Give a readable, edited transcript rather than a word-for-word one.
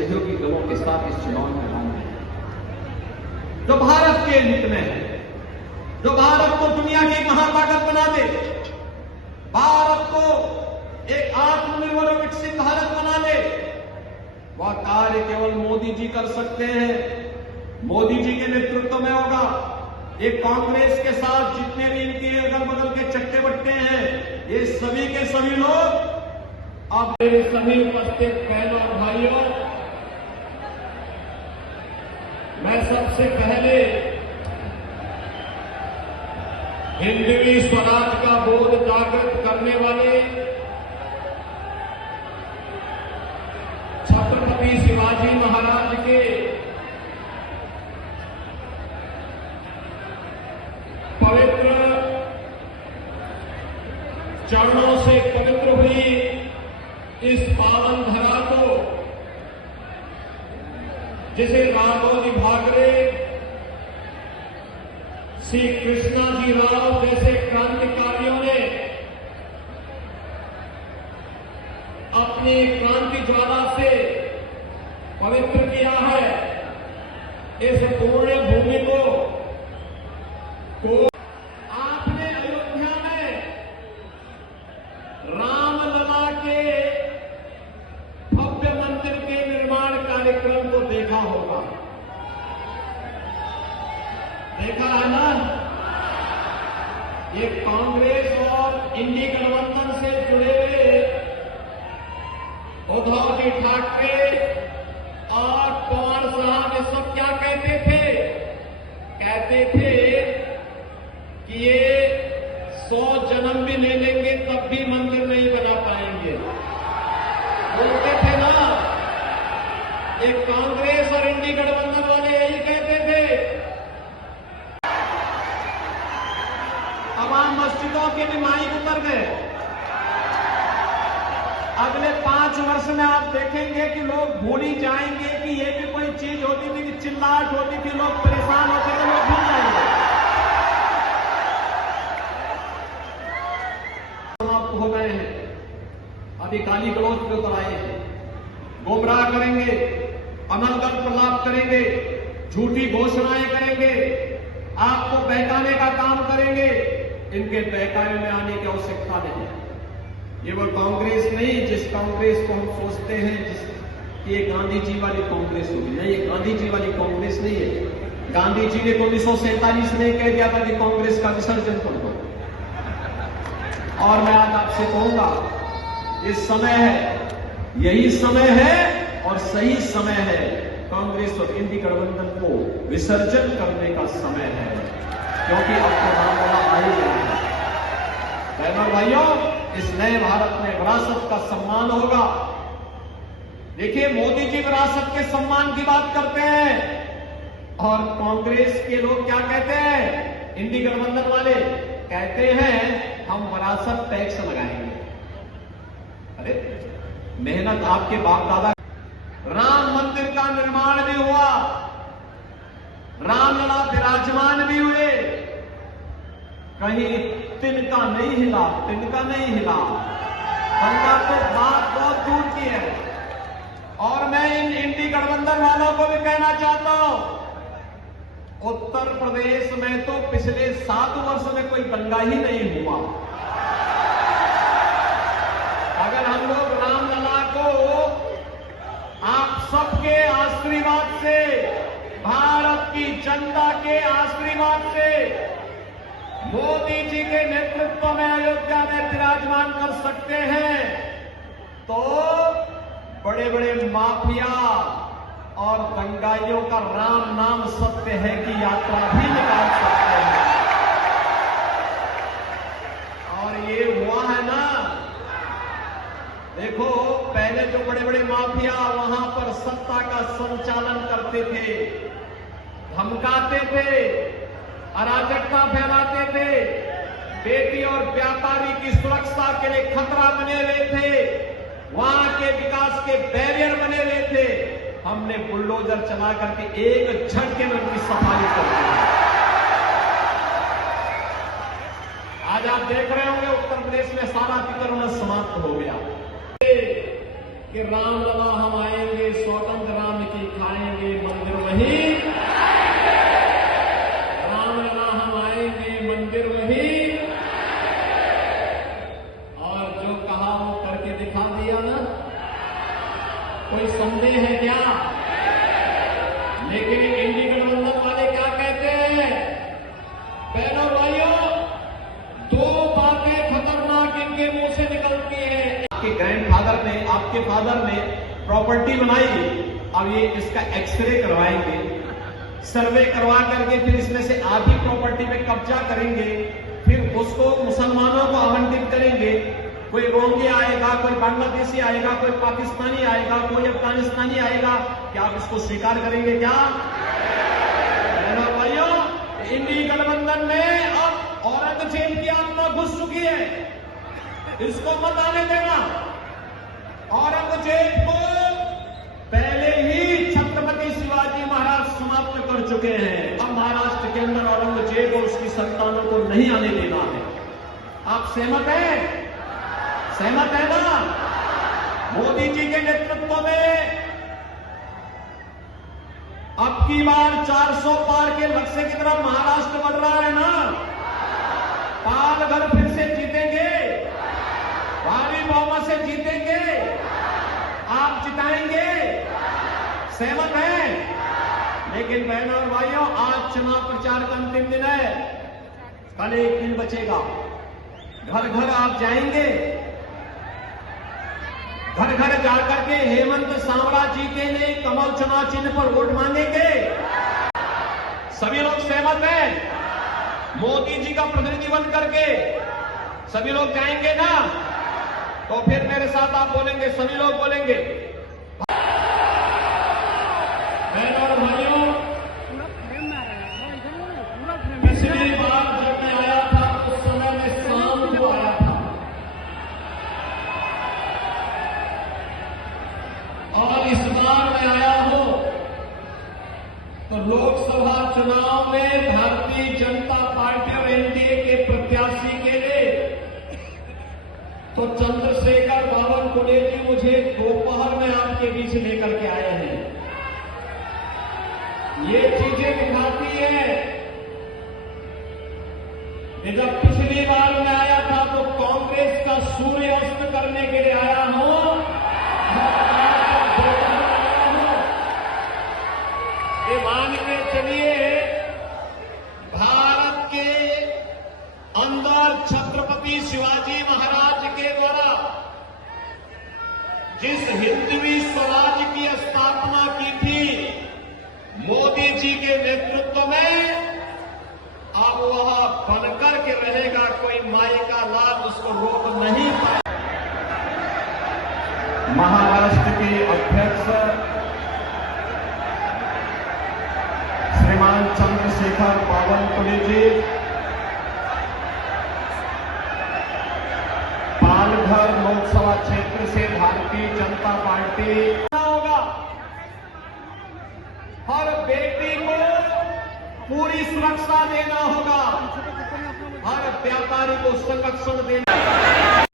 सहयोगी दलों के साथ इस चुनाव में मैदान में, जो भारत के हित में है, जो भारत को दुनिया की महाताकत बना दे, भारत को एक आत्मनिर्भर और विकसित भारत बना दे, वह कार्य केवल मोदी जी कर सकते हैं। मोदी जी के नेतृत्व में होगा। एक कांग्रेस के साथ जितने भी इनके अगल बगल के चट्टे बट्टे हैं, ये सभी के सभी लोग, अब मेरे सभी उपस्थित बहनों और भाइयों, मैं सबसे पहले हिंदवी स्वराज का बोध जागृत करने वाले छत्रपति शिवाजी महाराज के पवित्र चरणों से पवित्र हुई इस पावन धरा को, जिसे राघोजी भागरे, श्री कृष्णाजी राव जैसे क्रांतिकारियों ने अपनी क्रांति ज्वाला से पवित्र किया है, इस पुण्य भूमि को आपने अयोध्या में रामलला के भव्य मंदिर के निर्माण कार्यक्रम को देखा होगा, देखा है ना? ये कांग्रेस और इंडी गठबंधन से जुड़े हुए उद्धव जी ठाकरे और पवार साहब ये सब क्या कहते थे? कहते थे कि ये 100 जन्म भी ले लेंगे तब भी मंदिर नहीं बना पाएंगे, बोलते थे ना? एक कांग्रेस और इंडी गठबंधन वाले यही कहते थे। तमाम मस्जिदों के भी माइक उतर गए। अगले 5 वर्ष में आप देखेंगे कि लोग भूल ही जाएंगे कि ये भी कोई चीज होती थी कि चिल्लाहट होती थी, लोग परेशान होते थे, लोग भूल जाएंगे। समाप्त हो गए हैं, अभी गाली गलौज पे उतर आए हैं, गुमराह करेंगे, अनर्गल प्रलाप करेंगे, झूठी घोषणाएं करेंगे, आपको बहकाने का काम करेंगे। इनके बहकावे में आने की आवश्यकता नहीं है। ये वो कांग्रेस नहीं जिस कांग्रेस को हम सोचते हैं कि ये गांधी जी वाली कांग्रेस होगी, नहीं, ये गांधी जी वाली कांग्रेस नहीं है। गांधी जी ने 1947 में कह दिया था कि कांग्रेस का विसर्जन कर दो, और मैं आज आपसे कहूंगा इस समय है, यही समय है और सही समय है, कांग्रेस और इंडी गठबंधन को विसर्जन करने का समय है, क्योंकि अब तो रामलला आ ही गया है। बहनों और भाइयों, इस नए भारत में विरासत का सम्मान होगा। देखिए, मोदी जी विरासत के सम्मान की बात करते हैं और कांग्रेस के लोग क्या कहते हैं? इंडी गठबंधन वाले कहते हैं हम विरासत टैक्स लगाएंगे। अरे मेहनत आपके बाप दादा, राम मंदिर का निर्माण भी हुआ, रामलला विराजमान भी हुए, कहीं तिनका नहीं हिला, तिनका नहीं हिला, तिनका तो बात बहुत दूर की है। और मैं इन इंडी गठबंधन वालों को भी कहना चाहता हूं, उत्तर प्रदेश में तो पिछले 7 वर्ष में कोई दंगा ही नहीं हुआ। अगर हम लोग रामलला को आप सबके आशीर्वाद से, भारत की जनता के आशीर्वाद से, मोदी जी के नेतृत्व में अयोध्या में विराजमान कर सकते हैं, तो बड़े बड़े माफिया और दंगाइयों का राम नाम सत्य है की यात्रा भी निकाल सकते हैं। और ये हुआ है ना, देखो पहले जो बड़े बड़े माफिया वहां पर सत्ता का संचालन करते थे, धमकाते थे, अराजकता फैलाते थे, बेटी और व्यापारी की सुरक्षा के लिए खतरा बने हुए थे, वहां के विकास के बैरियर बने हुए थे, हमने बुलडोजर चला करके एक झटके में उनकी सफाई कर दी। आज आप देख रहे होंगे उत्तर प्रदेश में सारा अतिक्रमण समाप्त हो गया कि रामलला हम आएंगे, स्वतंत्र वही, राम हम आएंगे मंदिर वही, और जो कहा वो करके दिखा दिया ना। कोई संदेह है क्या? लेकिन इंडी गठबंधन वाले क्या कहते हैं? बहनों भाइयों, दो बातें खतरनाक इनके मुंह से निकलती है। आपके ग्रैंडफादर ने, आपके फादर ने प्रॉपर्टी बनाई, अब ये इसका एक्सरे करवाएंगे, सर्वे करवा करके फिर इसमें से आधी प्रॉपर्टी पे कब्जा करेंगे, फिर उसको मुसलमानों को आवंटित करेंगे। कोई रोंगे आएगा, कोई बांग्लादेशी आएगा, कोई पाकिस्तानी आएगा, कोई अफगानिस्तानी आएगा, क्या आप इसको स्वीकार करेंगे क्या? भाइयों, इंडी गठबंधन में अब औरंगजेब की आत्मा घुस चुकी है, इसको मत आने देना। औरंगजेब को पहले ही छत्रपति शिवाजी महाराज समाप्त कर चुके हैं। अब महाराष्ट्र के अंदर औरंगजेब और उसकी संतानों को नहीं आने देना है। आप सहमत हैं? सहमत है ना? मोदी जी के नेतृत्व में अब की बार 400 पार के लक्ष्य की तरफ महाराष्ट्र बढ़ रहा है ना। पालघर फिर से जीतेंगे, भारी बहुमत से जीतेंगे, आप जिताएंगे। सहमत है? लेकिन बहनों और भाइयों, आज चुनाव प्रचार का अंतिम दिन है, कल एक दिन बचेगा। घर घर आप जाएंगे, घर घर जाकर के हेमंत सांवरा जी के लिए कमल चुनाव चिन्ह पर वोट मांगेंगे। सभी लोग सहमत हैं? मोदी जी का प्रतिनिधि बन करके सभी लोग जाएंगे ना? तो फिर मेरे साथ आप बोलेंगे, सभी लोग बोलेंगे। बहनों और भाइयों, पिछली बार जब मैं आया था उस समय मैं शाम को आया था, और इस बार मैं आया हूं तो लोकसभा चुनाव में भारतीय जनता पार्टी और एनडीए के प्रत्याशी के लिए तो चंद्रशेखर बावनकुळे जी मुझे दोपहर में आपके बीच लेकर के आए हैं। ये चीजें दिखाती है कि जब पिछली बार मैं आया था तो कांग्रेस का सूर्य अस्त करने के लिए आया हूं, ये मान के चलिए भारत के अंदर छत्रपति शिवाजी महाराज के द्वारा जिस हिंदवी स्वराज की स्थापना की थी मोदी जी के नेतृत्व में, अब वह बनकर के रहेगा। कोई माई का लाभ उसको रोक नहीं पाए। महाराष्ट्र के अध्यक्ष श्रीमान चंद्रशेखर बावनकुळे जी पालघर लोकसभा क्षेत्र से भारतीय जनता पार्टी होगा। हर बेटी को पूरी सुरक्षा देना होगा, हर व्यापारी को संरक्षण देना।